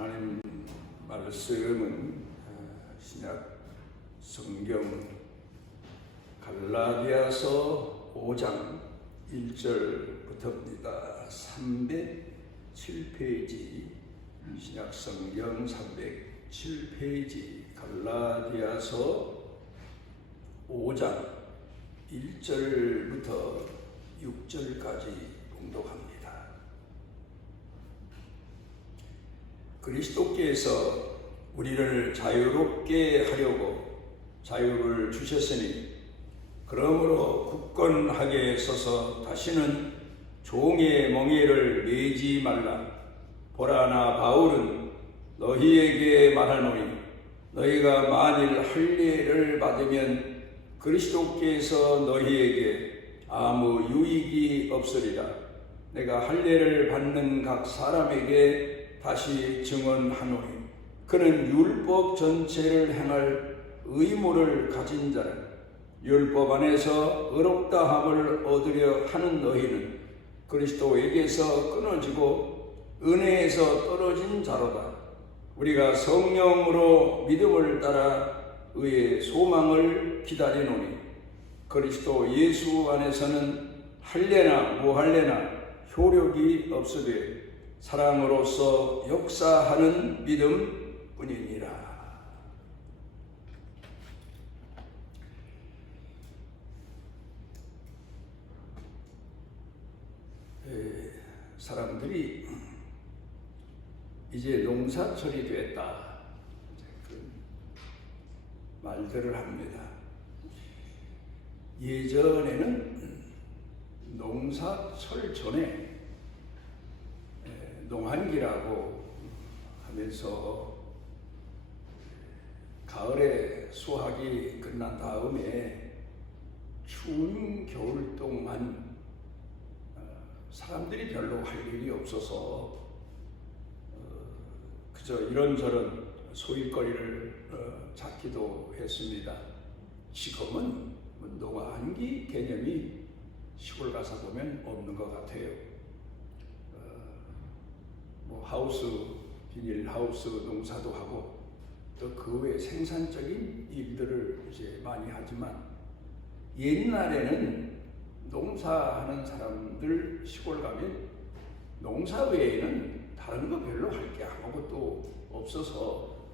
하나님 말씀은 신약 성경 갈라디아서 5장 1절부터입니다. 307페이지 신약 성경 307페이지 갈라디아서 5장 1절부터 6절까지 봉독합니다. 그리스도께서 우리를 자유롭게 하려고 자유를 주셨으니 그러므로 굳건하게 서서 다시는 종의 멍에를 매지 말라. 보라, 나 바울은 너희에게 말하노니 너희가 만일 할례를 받으면 그리스도께서 너희에게 아무 유익이 없으리라. 내가 할례를 받는 각 사람에게 다시 증언하노니 그는 율법 전체를 행할 의무를 가진 자라. 율법 안에서 의롭다함을 얻으려 하는 너희는 그리스도에게서 끊어지고 은혜에서 떨어진 자로다. 우리가 성령으로 믿음을 따라 의의 소망을 기다리노니 그리스도 예수 안에서는 할례나 무할례나 효력이 없으되 사랑으로서 역사하는 믿음뿐이니라. 사람들이 이제 농사철이 됐다 그 말들을 합니다. 예전에는 농사철 전에 농한기라고 하면서 가을에 수확이 끝난 다음에 추운 겨울 동안 사람들이 별로 할 일이 없어서 그저 이런저런 소일거리를 찾기도 했습니다. 지금은 농한기 개념이 시골 가서 보면 없는 것 같아요. 하우스, 비닐하우스 농사도 하고 또 그 외 생산적인 일들을 이제 많이 하지만 옛날에는 농사하는 사람들 시골 가면 농사 외에는 다른 거 별로 할 게 아무것도 없어서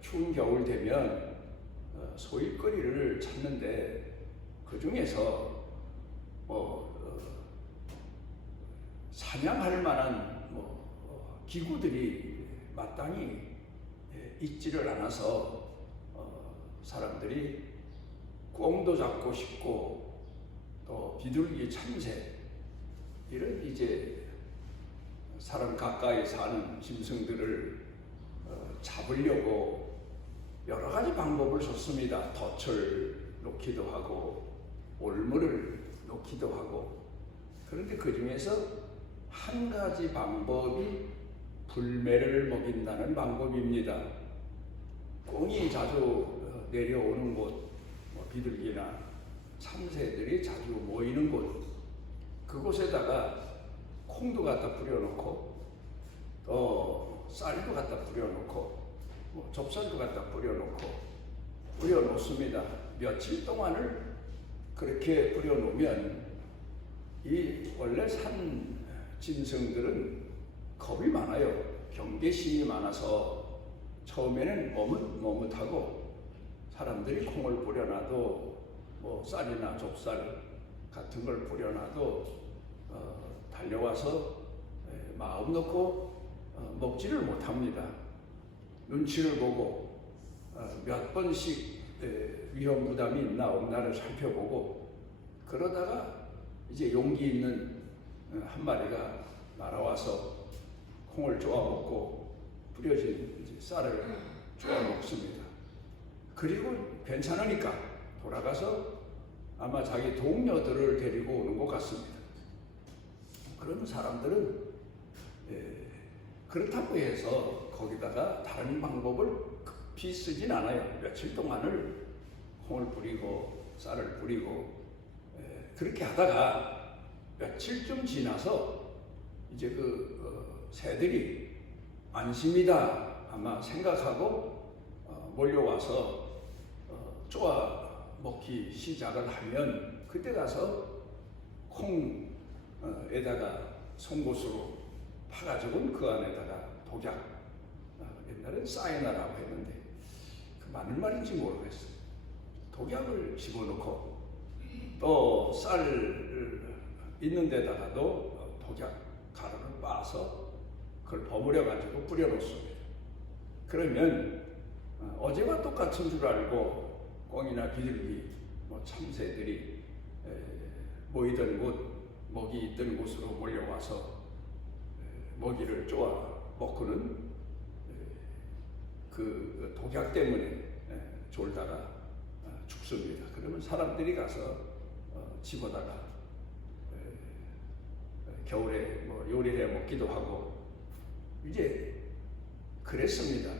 추운 겨울 되면 소일거리를 찾는데 그 중에서 사냥할 만한 기구들이 마땅히 있지를 않아서 사람들이 꿩도 잡고 싶고 또 비둘기, 참새 이런 이제 사람 가까이 사는 짐승들을 잡으려고 여러 가지 방법을 썼습니다. 덫을 놓기도 하고 올무를 놓기도 하고. 그런데 그 중에서 한 가지 방법이 불매를 먹인다는 방법입니다. 꿩이 자주 내려오는 곳, 비둘기나 참새들이 자주 모이는 곳, 그곳에다가 콩도 갖다 뿌려놓고 또 쌀도 갖다 뿌려놓고 좁쌀도 갖다 뿌려놓습니다. 며칠 동안을 그렇게 뿌려놓으면 이 원래 산 짐승들은 겁이 많아요. 경계심이 많아서 처음에는 머뭇하고 사람들이 콩을 뿌려놔도 쌀이나 좁쌀 같은 걸 뿌려놔도 달려와서 마음 놓고 먹지를 못합니다. 눈치를 보고 몇 번씩 위험 부담이 있나 없나를 살펴보고 그러다가 이제 용기 있는 한 마리가 날아와서 콩을 쪼아 먹고 뿌려진 쌀을 쪼아 먹습니다. 그리고 괜찮으니까 돌아가서 아마 자기 동료들을 데리고 오는 것 같습니다. 그런 사람들은 그렇다고 해서 거기다가 다른 방법을 급히 쓰진 않아요. 며칠 동안을 콩을 뿌리고 쌀을 뿌리고 그렇게 하다가 며칠쯤 지나서 이제 새들이 안심이다 아마 생각하고 몰려와서 쪼아 먹기 시작을 하면 그때 가서 콩에다가 송곳으로 파가지고는 그 안에다가 독약, 옛날엔 사이나라고 했는데 그 맞는 말인지 모르겠어요. 독약을 집어넣고 또 쌀 있는 데다가도 독약 가루를 빻아서 그걸 버무려 가지고 뿌려 놓습니다. 그러면 어제와 똑같은 줄 알고 꿩이나 비둘기, 참새들이 모이던 곳, 먹이 있던 곳으로 몰려와서 먹이를 쪼아 먹고는 그 독약 때문에 졸다가 죽습니다. 그러면 사람들이 가서 집어다가 겨울에 요리를 해 먹기도 하고 이제 그랬습니다.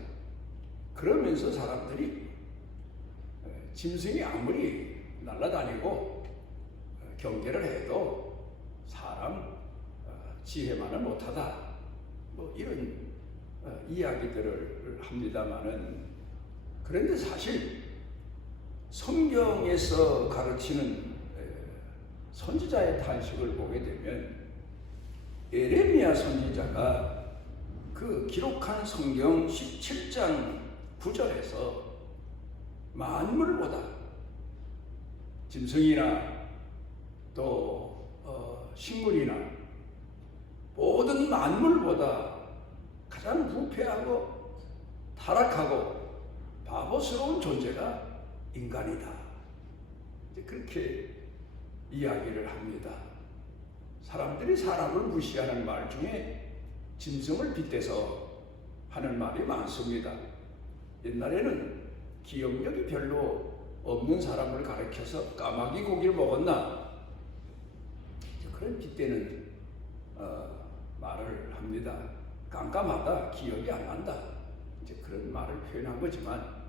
그러면서 사람들이 짐승이 아무리 날아다니고 경계를 해도 사람 지혜만은 못하다, 이런 이야기들을 합니다마는, 그런데 사실 성경에서 가르치는 선지자의 탄식을 보게 되면 예레미야 선지자가 그 기록한 성경 17장 9절에서 만물보다 짐승이나 또 식물이나 모든 만물보다 가장 부패하고 타락하고 바보스러운 존재가 인간이다, 그렇게 이야기를 합니다. 사람들이 사람을 무시하는 말 중에 짐승을 빗대서 하는 말이 많습니다. 옛날에는 기억력이 별로 없는 사람을 가리켜서 까마귀 고기를 먹었나, 그런 빗대는 말을 합니다. 깜깜하다, 기억이 안 난다, 이제 그런 말을 표현한 거지만,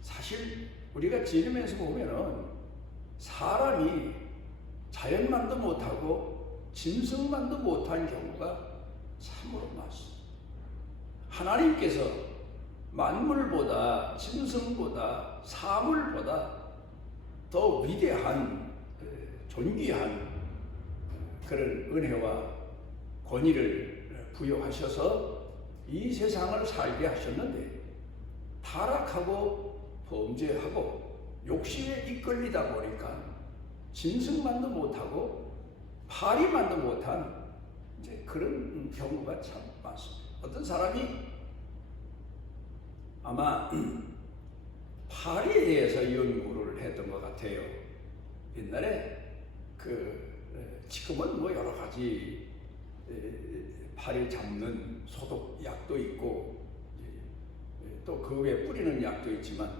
사실 우리가 지으면서 보면은 사람이 자연만도 못하고 짐승만도 못한 경우가 참으로 많습니다. 하나님께서 만물보다 짐승보다 사물보다 더 위대한 존귀한 그런 은혜와 권위를 부여하셔서 이 세상을 살게 하셨는데, 타락하고 범죄하고 욕심에 이끌리다 보니까 짐승만도 못하고 파리만도 못한 이제 그런 경우가 참 많습니다. 어떤 사람이 아마 파리에 대해서 연구를 했던 것 같아요. 옛날에 지금은 여러 가지 파리 잡는 소독약도 있고 또 그 외에 뿌리는 약도 있지만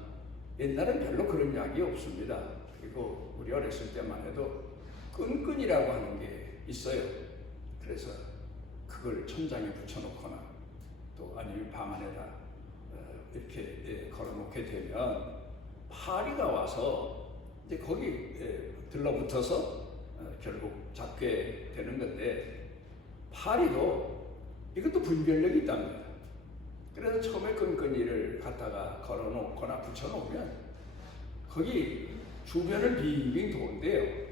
옛날엔 별로 그런 약이 없습니다. 그리고 우리 어렸을 때만 해도 끈끈이라고 하는 게 있어요. 그래서 그걸 천장에 붙여놓거나 또 아니면 방 안에다 이렇게 걸어놓게 되면 파리가 와서 이제 거기 들러붙어서 결국 잡게 되는 건데, 파리도 이것도 분별력이 있답니다. 그래서 처음에 끈끈이를 갖다가 걸어놓거나 붙여놓으면 거기 주변을 빙빙 도는데요.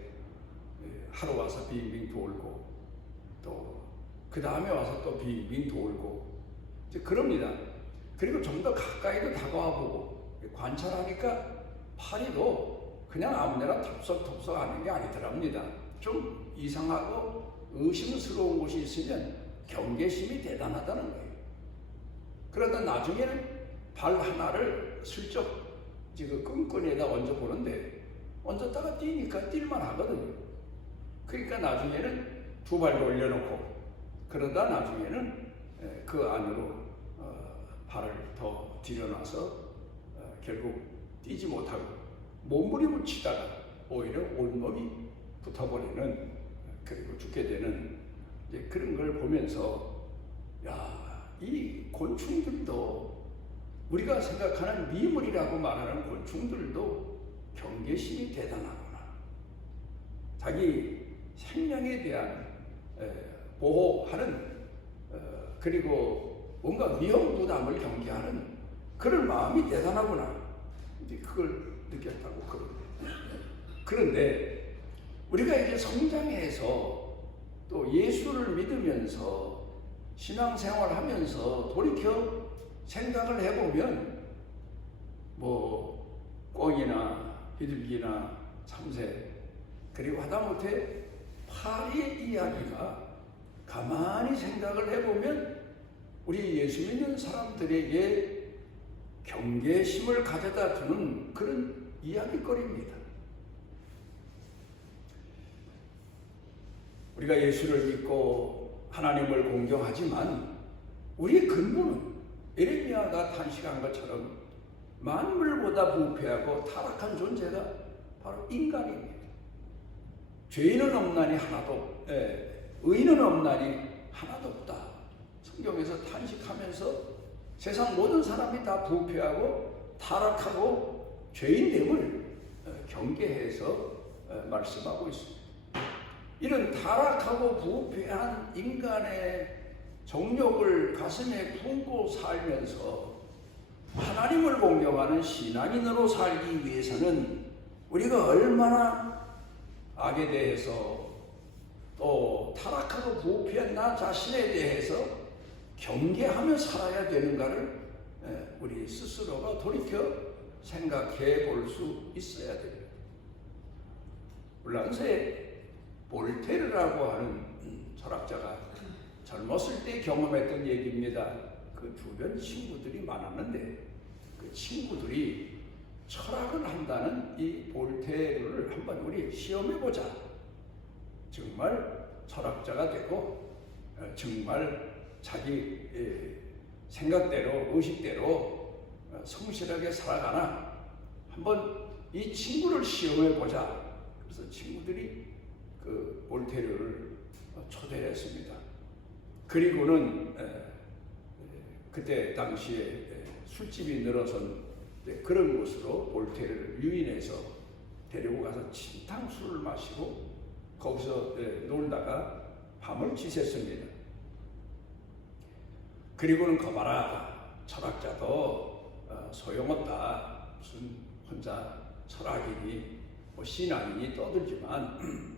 하루 와서 빙빙 돌고 또 그 다음에 와서 또 빙빙 돌고 이제 그럽니다. 그리고 좀 더 가까이도 다가와 보고 관찰하니까 파리도 그냥 아무데나 톱석톱석 하는 게 아니더랍니다. 좀 이상하고 의심스러운 곳이 있으면 경계심이 대단하다는 거예요. 그러다 나중에는 발 하나를 슬쩍 지금 끈끈이에다 얹어보는데 얹었다가 뛰니까 뛸만 하거든요. 그러니까 나중에는 두 발도 올려놓고, 그러다 나중에는 그 안으로 발을 더 들여놔서 결국 뛰지 못하고 몸부림을 치다가 오히려 온몸이 붙어버리는, 그리고 죽게 되는 이제 그런 걸 보면서, 이 곤충들도 우리가 생각하는 미물이라고 말하는 곤충들도 경계심이 대단하구나. 자기 생명에 대한 보호하는, 그리고 뭔가 위험 부담을 경계하는 그런 마음이 대단하구나. 이제 그걸 느꼈다고 그러고. 그런데 우리가 이제 성장해서 또 예수를 믿으면서 신앙생활하면서 돌이켜 생각을 해보면 뭐 꿩이나 비둘기나 참새 그리고 하다못해 파리의 이야기가 가만히 생각을 해보면 우리 예수 믿는 사람들에게 경계심을 가져다 주는 그런 이야기거리입니다. 우리가 예수를 믿고 하나님을 공경하지만 우리의 근본은 에레미야가 탄식한 것처럼 만물보다 부패하고 타락한 존재가 바로 인간입니다. 죄인은 없나니 하나도, 의인은 없나니 하나도 없다. 성경에서 탄식하면서 세상 모든 사람이 다 부패하고 타락하고 죄인됨을 경계해서 말씀하고 있습니다. 이런 타락하고 부패한 인간의 정욕을 가슴에 품고 살면서 하나님을 공경하는 신앙인으로 살기 위해서는 우리가 얼마나 악에 대해서 또 타락하고 부패한 나 자신에 대해서 경계하며 살아야 되는가를 우리 스스로가 돌이켜 생각해 볼 수 있어야 됩니다. 프랑스의 볼테르라고 하는 철학자가 젊었을 때 경험했던 얘기입니다. 그 주변 친구들이 많았는데 그 친구들이 철학을 한다는 이 볼테르를 한번 우리 시험해보자. 정말 철학자가 되고 정말 자기 생각대로 의식대로 성실하게 살아가나 한번 이 친구를 시험해보자. 그래서 친구들이 그 볼테르를 초대했습니다. 그리고는 그때 당시에 술집이 늘어선 그런 곳으로 볼테르를 유인해서 데리고 가서 진탕술을 마시고 거기서 놀다가 밤을 지샜습니다. 그리고는 거봐라, 철학자도 소용없다. 무슨 혼자 철학이니 뭐 신앙이니 떠들지만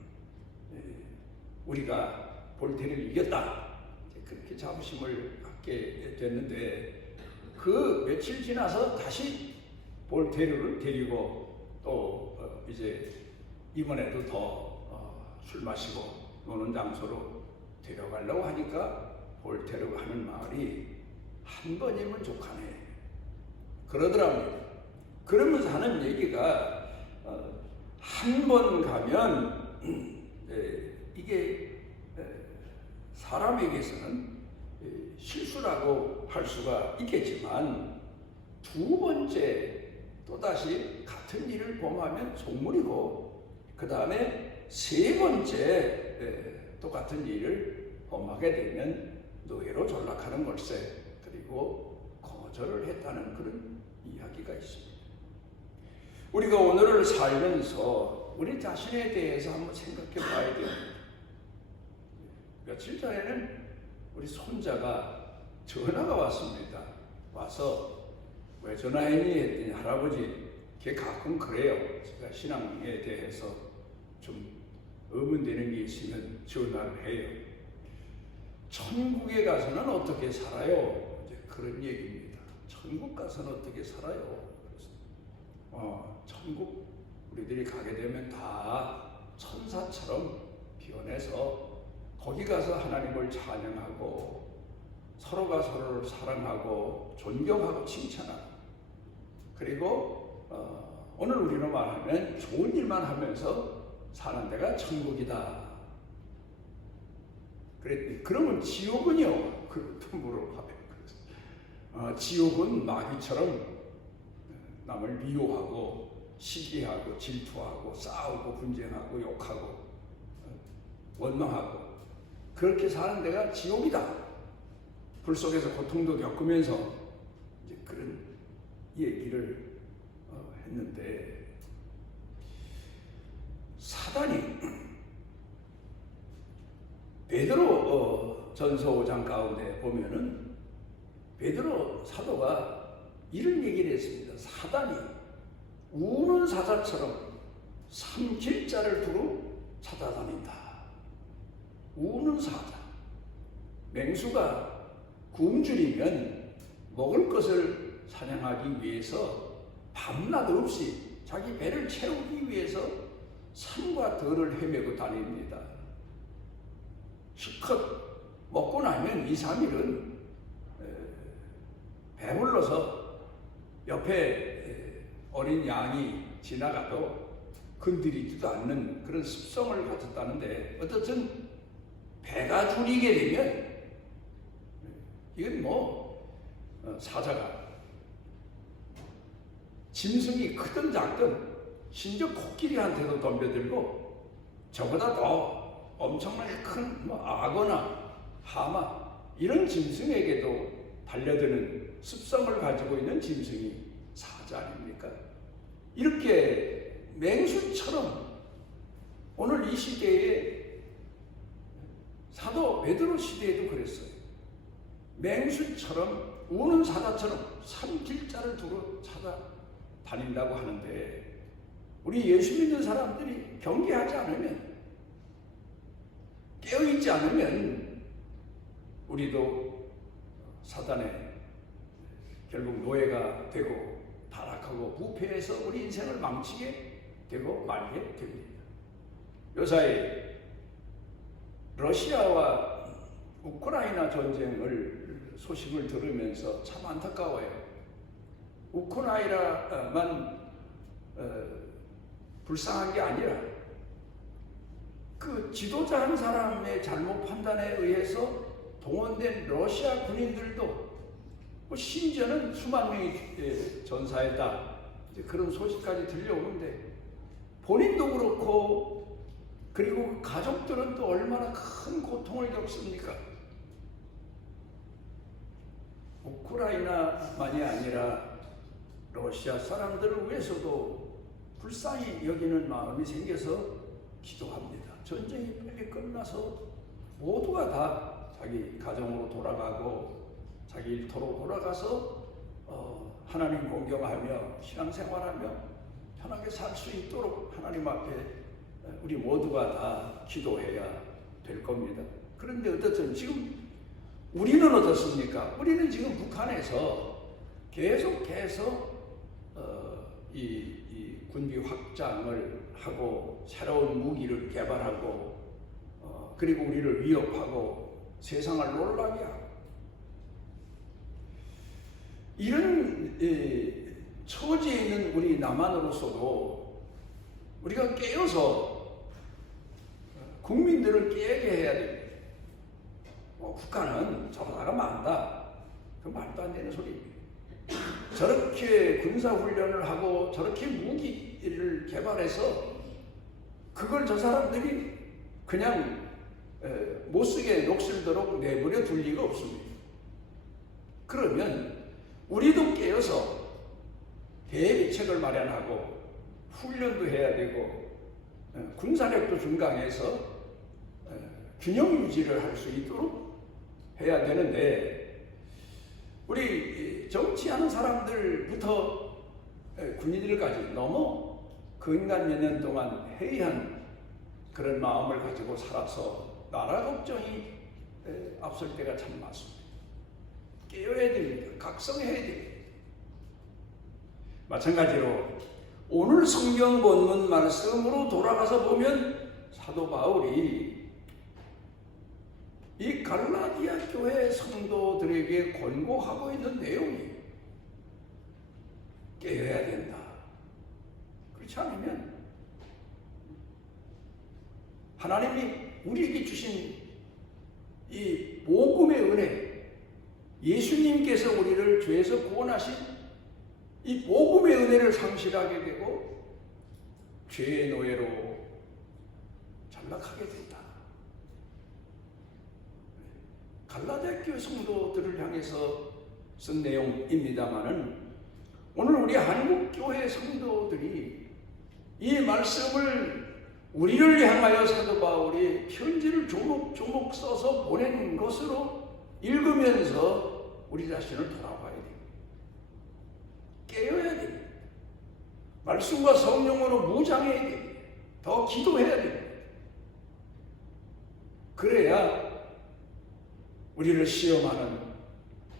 우리가 볼테르를 이겼다. 그렇게 자부심을 갖게 됐는데 그 며칠 지나서 다시 볼테르를 데리고 또 이제 이번에도 더 술 마시고 노는 장소로 데려가려고 하니까 볼테르가 하는 말이 한 번이면 족하네 그러더랍니다. 그러면서 하는 얘기가 한 번 가면 이게 사람에게서는 실수라고 할 수가 있겠지만 두 번째 또다시 같은 일을 범하면 속물이고 그 다음에 세 번째 똑같은 일을 범하게 되면 노예로 전락하는 걸세. 그리고 거절을 했다는 그런 이야기가 있습니다. 우리가 오늘을 살면서 우리 자신에 대해서 한번 생각해 봐야 됩니다. 며칠 전에는 우리 손자가 전화가 왔습니다. 와서 왜 전화했니? 했더니 할아버지 걔 가끔 그래요. 제가 신앙에 대해서 좀 의문되는 게 있으면 전화를 해요. 천국에 가서는 어떻게 살아요? 이제 그런 얘기입니다. 천국 가서는 어떻게 살아요? 그래서 천국 우리들이 가게 되면 다 천사처럼 변해서 거기 가서 하나님을 찬양하고 서로가 서로를 사랑하고 존경하고 칭찬하고 그리고 오늘 우리로 말하면 좋은 일만 하면서 사는 데가 천국이다. 그랬더니 그러면 지옥은요? 그것도 물어봐요. 지옥은 마귀처럼 남을 미워하고 시기하고 질투하고 싸우고 분쟁하고 욕하고 원망하고 그렇게 사는 데가 지옥이다. 불 속에서 고통도 겪으면서 이제 그런 얘기를 했는데 사단이 베드로 전서 5장 가운데 보면은 베드로 사도가 이런 얘기를 했습니다. 사단이 우는 사자처럼 삼킬자를 두고 찾아다닌다. 우는 사자. 맹수가 굶주리면 먹을 것을 사냥하기 위해서 밤낮 없이 자기 배를 채우기 위해서 산과 들을 헤매고 다닙니다. 실컷 먹고 나면 2, 3일은 배불러서 옆에 어린 양이 지나가도 건드리지도 않는 그런 습성을 가졌다는데, 어쨌든 배가 줄이게 되면 이건 사자가 짐승이 크든 작든 심지어 코끼리한테도 덤벼들고 저보다 더 엄청나게 큰 악어나 하마 이런 짐승에게도 달려드는 습성을 가지고 있는 짐승이 사자 아닙니까? 이렇게 맹수처럼 오늘 이 시대에 사도 베드로 시대에도 그랬어요. 맹수처럼 우는 사자처럼 삼킬자를 두고 찾아다닌다고 하는데, 우리 예수 믿는 사람들이 경계하지 않으면, 깨어있지 않으면 우리도 사단의 결국 노예가 되고 타락하고 부패해서 우리 인생을 망치게 되고 말게 됩니다. 요사이 러시아와 우크라이나 전쟁을 소식을 들으면서 참 안타까워요. 우크라이나만 불쌍한 게 아니라 그 지도자 한 사람의 잘못 판단에 의해서 동원된 러시아 군인들도 심지어는 수만 명이 전사했다, 그런 소식까지 들려오는데, 본인도 그렇고 그리고 가족들은 또 얼마나 큰 고통을 겪습니까? 우크라이나만이 아니라 러시아 사람들을 위해서도 불쌍히 여기는 마음이 생겨서 기도합니다. 전쟁이 빨리 끝나서 모두가 다 자기 가정으로 돌아가고 자기 일터로 돌아가서 하나님 공경하며 신앙생활하며 편하게 살 수 있도록 하나님 앞에 우리 모두가 다 기도해야 될 겁니다. 그런데 어떻든 지금 우리는 어떻습니까? 우리는 지금 북한에서 계속해서 이 군비 확장을 하고 새로운 무기를 개발하고 그리고 우리를 위협하고 세상을 놀라게 하고, 이런 처지에 있는 우리 남한으로서도 우리가 깨어서 국민들을 깨게 해야 됩니다. 북한은 저러다가 만다. 그 말도 안 되는 소리입니다. 저렇게 군사훈련을 하고 저렇게 무기를 개발해서 그걸 저 사람들이 그냥 못쓰게 녹슬도록 내버려 둘 리가 없습니다. 그러면 우리도 깨어서 대비책을 마련하고 훈련도 해야 되고 군사력도 증강해서 균형 유지를 할 수 있도록 해야 되는데, 우리 정치하는 사람들부터 군인들까지 너무 근간 몇 년 동안 해이한 그런 마음을 가지고 살아서 나라 걱정이 앞설 때가 참 많습니다. 깨어야 됩니다. 각성해야 됩니다. 마찬가지로 오늘 성경 본문 말씀으로 돌아가서 보면 사도 바울이 이 갈라디아 교회 성도들에게 권고하고 있는 내용이 깨어야 된다. 그렇지 않으면 하나님이 우리에게 주신 이 복음의 은혜, 예수님께서 우리를 죄에서 구원하신 이 복음의 은혜를 상실하게 되고 죄의 노예로 전락하게 된다. 갈라디아 교회 성도들을 향해서 쓴 내용입니다만은, 오늘 우리 한국 교회 성도들이 이 말씀을 우리를 향하여 사도 바울이 편지를 조목조목 써서 보낸 것으로 읽으면서 우리 자신을 돌아봐야 됩니다. 깨어야 됩니다. 말씀과 성령으로 무장해야 됩니다. 더 기도해야 됩니다. 그래야 우리를 시험하는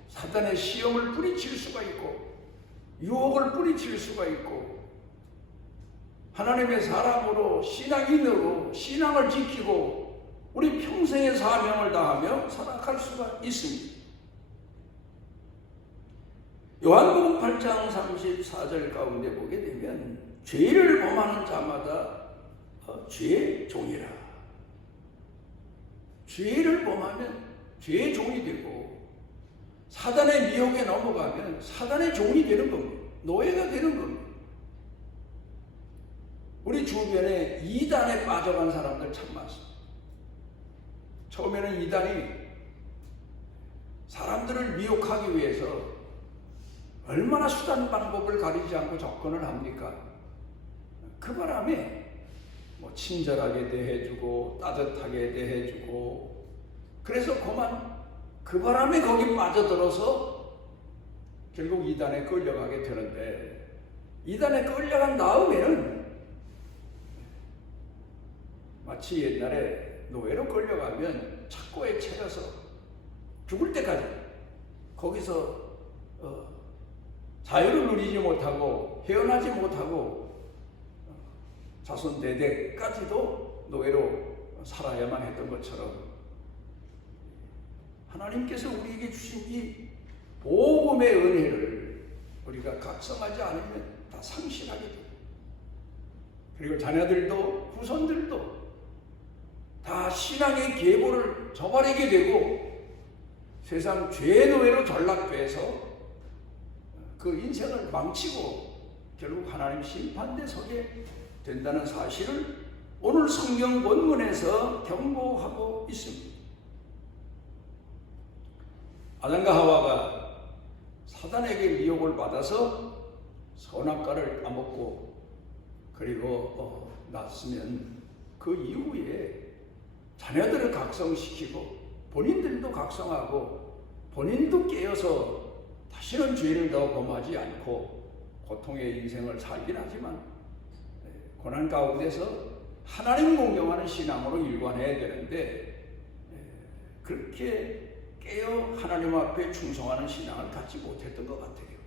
사단의 시험을 뿌리칠 수가 있고 유혹을 뿌리칠 수가 있고 하나님의 사람으로 신앙인으로 신앙을 지키고 우리 평생의 사명을 다하며 살아갈 수가 있습니다. 요한복음 8장 34절 가운데 보게 되면 죄를 범하는 자마다 죄의 종이라. 죄를 범하면 죄의 종이 되고 사단의 미혹에 넘어가면 사단의 종이 되는 겁니다. 노예가 되는 겁니다. 우리 주변에 이단에 빠져간 사람들 참 많습니다. 처음에는 이단이 사람들을 미혹하기 위해서 얼마나 수단 방법을 가리지 않고 접근을 합니까? 그 바람에 친절하게 대해주고 따뜻하게 대해주고 그래서 그만 그 바람에 거기 빠져들어서 결국 이단에 끌려가게 되는데 이단에 끌려간 다음에는 마치 옛날에 노예로 끌려가면 착고에 채여서 죽을 때까지 거기서 자유를 누리지 못하고 헤어나지 못하고 자손 대대까지도 노예로 살아야만 했던 것처럼 하나님께서 우리에게 주신 이 복음의 은혜를 우리가 각성하지 않으면 다 상실하게 됩니다. 그리고 자녀들도 후손들도 다 신앙의 계보를 저버리게 되고 세상 죄의 노예로 전락돼서 그 인생을 망치고 결국 하나님 심판대 서게 된다는 사실을 오늘 성경 본문에서 경고하고 있습니다. 아담과 하와가 사단에게 미혹을 받아서 선악과를 따먹고 그리고 낳았으면 그 이후에 자녀들을 각성시키고 본인들도 각성하고 본인도 깨어서 다시는 죄를 더 범하지 않고 고통의 인생을 살긴 하지만 고난 가운데서 하나님 공경하는 신앙으로 일관해야 되는데 그렇게 깨어 하나님 앞에 충성하는 신앙을 갖지 못했던 것 같아요.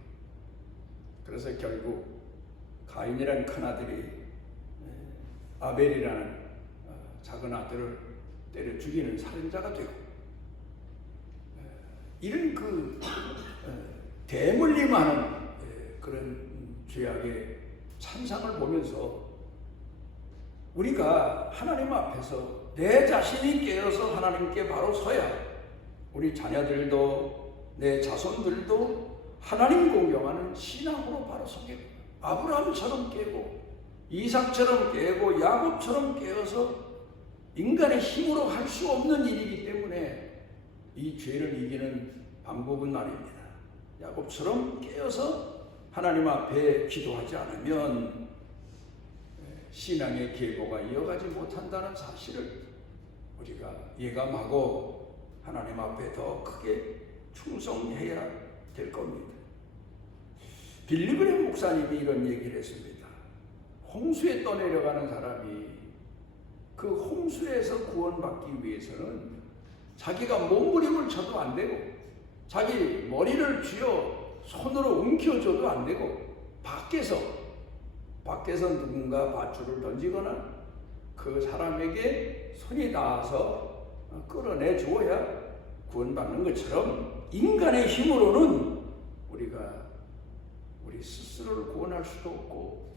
그래서 결국 가인이라는 큰아들이 아벨이라는 작은 아들을 때려 죽이는 살인자가 되고 이런 그 대물림하는 그런 죄악의 찬상을 보면서 우리가 하나님 앞에서 내 자신이 깨어서 하나님께 바로 서야 우리 자녀들도 내 자손들도 하나님 공경하는 신앙으로 바로 서게 됩니다. 아브라함처럼 깨고 이삭처럼 깨고 야곱처럼 깨어서 인간의 힘으로 할 수 없는 일이기 때문에 이 죄를 이기는 방법은 말입니다. 야곱처럼 깨어서 하나님 앞에 기도하지 않으면 신앙의 계보가 이어가지 못한다는 사실을 우리가 예감하고 하나님 앞에 더 크게 충성해야 될 겁니다. 빌리그램 목사님이 이런 얘기를 했습니다. 홍수에 떠내려가는 사람이 그 홍수에서 구원받기 위해서는 자기가 몸부림을 쳐도 안 되고 자기 머리를 쥐어 손으로 움켜줘도 안 되고 밖에서 누군가 밧줄을 던지거나 그 사람에게 손이 닿아서 끌어내 주어야 구원받는 것처럼 인간의 힘으로는 우리가 우리 스스로를 구원할 수도 없고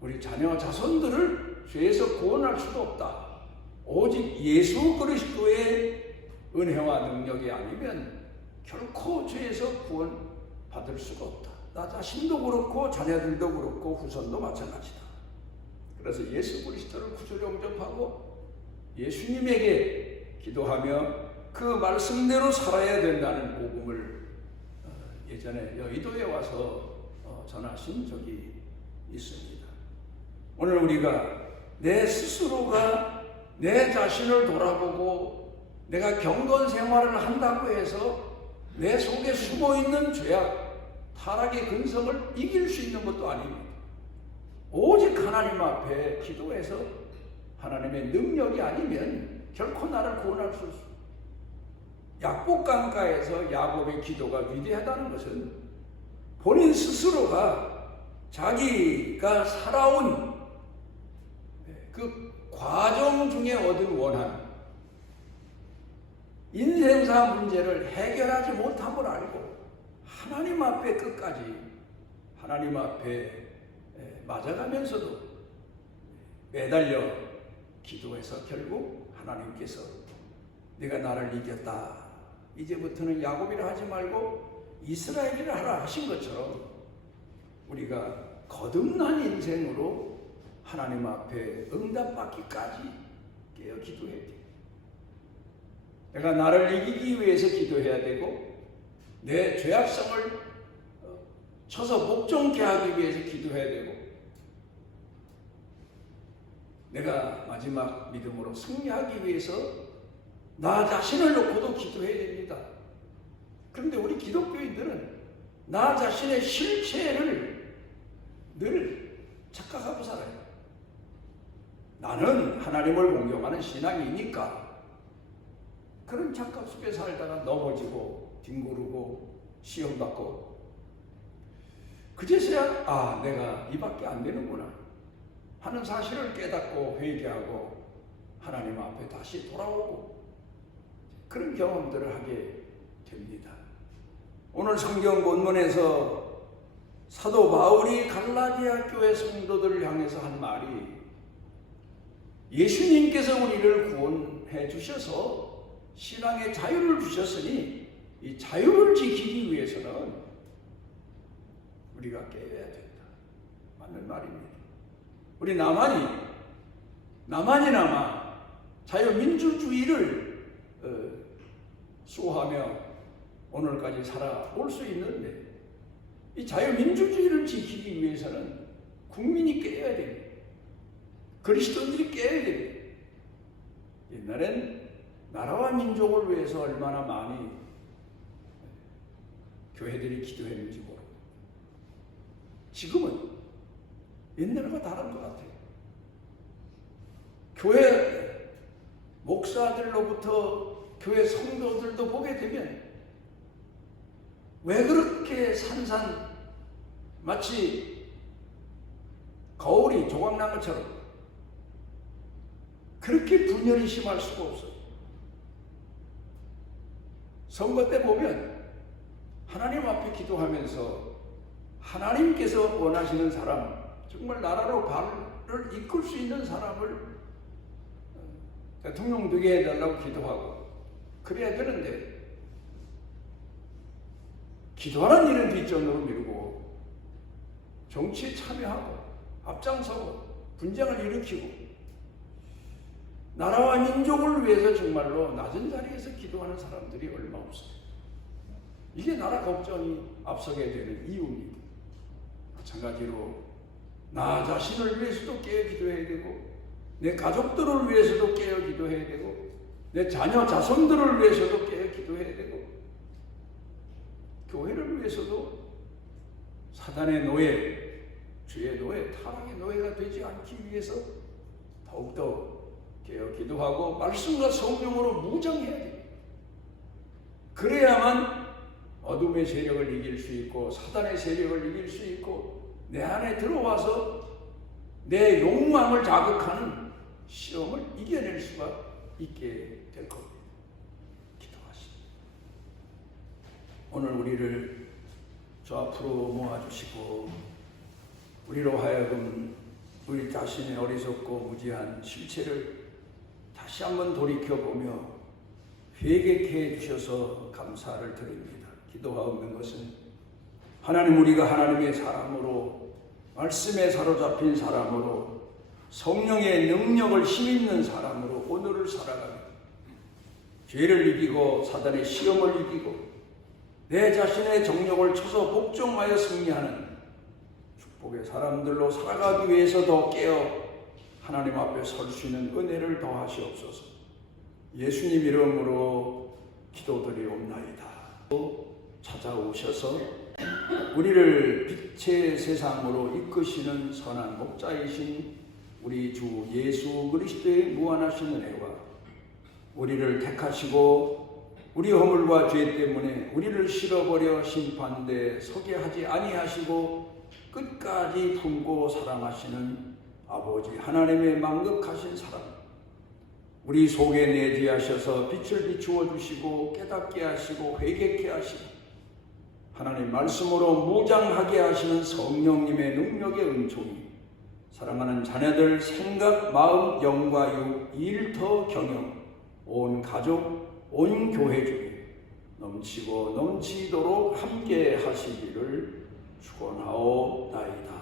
우리 자녀 자손들을 죄에서 구원할 수도 없다. 오직 예수 그리스도의 은혜와 능력이 아니면 결코 죄에서 구원받을 수가 없다. 나 자신도 그렇고 자녀들도 그렇고 후손도 마찬가지다. 그래서 예수 그리스도를 구주로 영접하고 예수님에게 기도하며 그 말씀대로 살아야 된다는 복음을 예전에 여의도에 와서 전하신 적이 있습니다. 오늘 우리가 내 스스로가 내 자신을 돌아보고 내가 경건 생활을 한다고 해서 내 속에 숨어있는 죄악, 타락의 근성을 이길 수 있는 것도 아닙니다. 오직 하나님 앞에 기도해서 하나님의 능력이 아니면 결코 나를 구원할 수 없습니다. 약복강가에서 야곱의 기도가 위대하다는 것은 본인 스스로가 자기가 살아온 그 과정 중에 얻은 원한, 인생사 문제를 해결하지 못함을 알고 하나님 앞에 끝까지 하나님 앞에 맞아가면서도 매달려 기도해서 결국 하나님께서 내가 나를 이겼다, 이제부터는 야곱이라 하지 말고 이스라엘이라 하라 하신 것처럼 우리가 거듭난 인생으로 하나님 앞에 응답받기까지 깨어 기도해야 돼요. 내가 나를 이기기 위해서 기도해야 되고, 내 죄악성을 쳐서 복종케 하기 위해서 기도해야 되고, 내가 마지막 믿음으로 승리하기 위해서 나 자신을 놓고도 기도해야 됩니다. 그런데 우리 기독교인들은 나 자신의 실체를 늘 착각하고 살아요. 나는 하나님을 공경하는 신앙이니까 그런 착각 속에 살다가 넘어지고 뒹구르고 시험받고, 그제서야 내가 이밖에 안 되는구나 하는 사실을 깨닫고 회개하고 하나님 앞에 다시 돌아오고 그런 경험들을 하게 됩니다. 오늘 성경 본문에서 사도 바울이 갈라디아 교회 성도들을 향해서 한 말이, 예수님께서 우리를 구원해 주셔서 신앙의 자유를 주셨으니 이 자유를 지키기 위해서는 우리가 깨어야 된다. 맞는 말입니다. 우리 남한이나마 자유민주주의를 수호하며 오늘까지 살아올 수 있는데, 이 자유민주주의를 지키기 위해서는 국민이 깨어야 됩니다. 그리스도인들이 깨어야 됩니다. 옛날엔 나라와 민족을 위해서 얼마나 많이 교회들이 기도했는지 모르고, 지금은 옛날과 다른 것 같아요. 교회 목사들로부터 교회 성도들도 보게 되면 왜 그렇게 마치 거울이 조각난 것처럼 그렇게 분열이 심할 수가 없어요. 선거 때 보면 하나님 앞에 기도하면서 하나님께서 원하시는 사람, 정말 나라로 발을 이끌 수 있는 사람을 대통령 되게 해달라고 기도하고 그래야 되는데, 기도하는 일은 뒷전으로 미루고 정치에 참여하고 앞장서고 분쟁을 일으키고 나라와 민족을 위해서 정말로 낮은 자리에서 기도하는 사람들이 얼마 없어요. 이게 나라 걱정이 앞서게 되는 이유입니다. 마찬가지로 나 자신을 위해서도 깨어 기도해야 되고, 내 가족들을 위해서도 깨어 기도해야 되고, 내 자녀 자손들을 위해서도 깨어 기도해야 되고, 교회를 위해서도 사단의 노예, 주의 노예, 타락의 노예가 되지 않기 위해서 더욱더 깨어 기도하고 말씀과 성령으로 무장해야 됩니다. 그래야만 어둠의 세력을 이길 수 있고 사단의 세력을 이길 수 있고 내 안에 들어와서 내 욕망을 자극하는 시험을 이겨낼 수가 있게 될 겁니다. 기도하시죠. 오늘 우리를 저 앞으로 모아주시고 우리로 하여금 우리 자신의 어리석고 무지한 실체를 다시 한번 돌이켜보며 회개케 해주셔서 감사를 드립니다. 기도하옵는 것은 하나님, 우리가 하나님의 사람으로, 말씀에 사로잡힌 사람으로, 성령의 능력을 힘입는 사람으로 오늘을 살아가며 죄를 이기고 사단의 시험을 이기고 내 자신의 정욕을 쳐서 복종하여 승리하는 축복의 사람들로 살아가기 위해서 더 깨어 하나님 앞에 설 수 있는 은혜를 더하시옵소서. 예수님 이름으로 기도드리옵나이다. 찾아오셔서 우리를 빛의 세상으로 이끄시는 선한 목자이신 우리 주 예수 그리스도의 무한하신 은혜와 우리를 택하시고 우리 허물과 죄 때문에 우리를 실어버려 심판대에 서게 하지 아니하시고 끝까지 품고 사랑하시는 아버지 하나님의 만극하신 사랑, 우리 속에 내재하셔서 빛을 비추어 주시고 깨닫게 하시고 회개케 하시고 하나님 말씀으로 무장하게 하시는 성령님의 능력의 은총이 사랑하는 자녀들 생각, 마음, 영과 육, 일터 경영, 온 가족, 온 교회 중에 넘치고 넘치도록 함께 하시기를 축원하옵나이다.